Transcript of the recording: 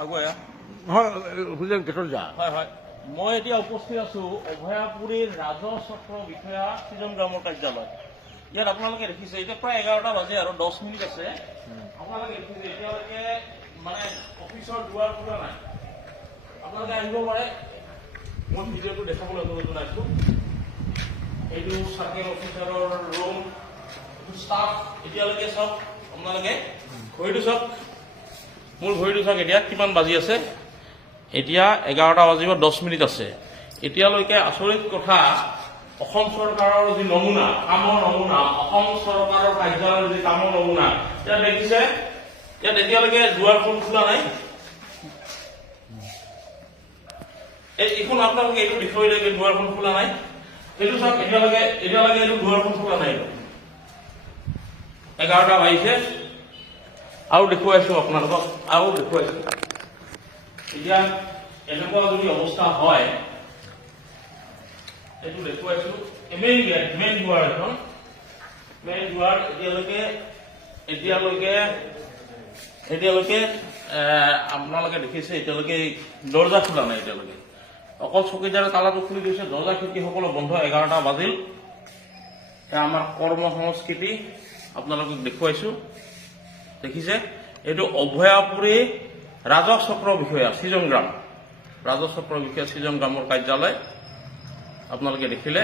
আগুৱাই হুজেন কেটৰ যা হয় হয় মই এতিয়া উপস্থিত আছো অভয়াপুৰীৰ ৰাজহ চক্ৰ বিষয়া সৃজন গ্ৰামৰ কাৰ্যালয়। ইয়াত আপোনালোকে দেখিছে এতিয়া প্ৰায় 11টা বাজে আৰু 10 মিনিট আছে। আপোনালোকে দেখিছে এতিয়ালৈকে মানে অফিচৰ দুৱাৰ খোলা নাই। আপোনালোকে আহিব পাৰে। মই ভিডিঅ'টো দেখাবলৈ অনুৰোধ জনাইছো। এইটো চাৰ্কেল অফিচাৰৰ ৰুম, এইটো ষ্টাফ। এতিয়ালৈকে চাওক আপোনালোকে ঘড়ীটো চাওক, মোৰ ঘড়ীটো চাওক এতিয়া কিমান বাজি আছে। এতিয়া 11টা বাজিব 10 মিনিট আছে। এতিয়ালৈকে আচৰিত কথা, অসম চৰকাৰৰ যি নমুনা, কামৰ নমুনা, অসম চৰকাৰৰ কাৰ্যালয়ৰ যি কামৰ নমুনা, ইয়াত দেখিছে ইয়াত এতিয়ালৈকে দুৱাৰখন খোলা নাই। এইখন আপোনালোকে এইটো বিষয়লৈকে দুৱাৰখন খোলা নাই। এইটো চাওক এতিয়ালৈকে এইটো দুৱাৰখন খোলা নাই। 11টা বাজিছে। আৰু দেখুৱাইছো আপোনালোকক, আৰু দেখুৱাইছো। এতিয়া এনেকুৱা যদি অৱস্থা হয়, এইটো দেখুৱাইছো মেইন দুৱাৰ এখন, মেইন দুৱাৰ এতিয়ালৈকে আপোনালোকে দেখিছে এতিয়ালৈকে দৰ্জা খোলা নাই। এতিয়ালৈকে অকল চকীদাৰে তালাটো খুলি দিছে, দৰ্জা খিৰিকী সকলো বন্ধ। 11টা বাজিল। এয়া আমাৰ কৰ্ম সংস্কৃতি আপোনালোকক দেখুৱাইছো। দেখিছে এইটো অভয়াপুৰী ৰাজহ চক্ৰ বিষয়া সৃজন গ্ৰাম, ৰাজহ চক্ৰ বিষয়া সৃজন গ্ৰামৰ কাৰ্যালয় আপোনালোকে দেখিলে।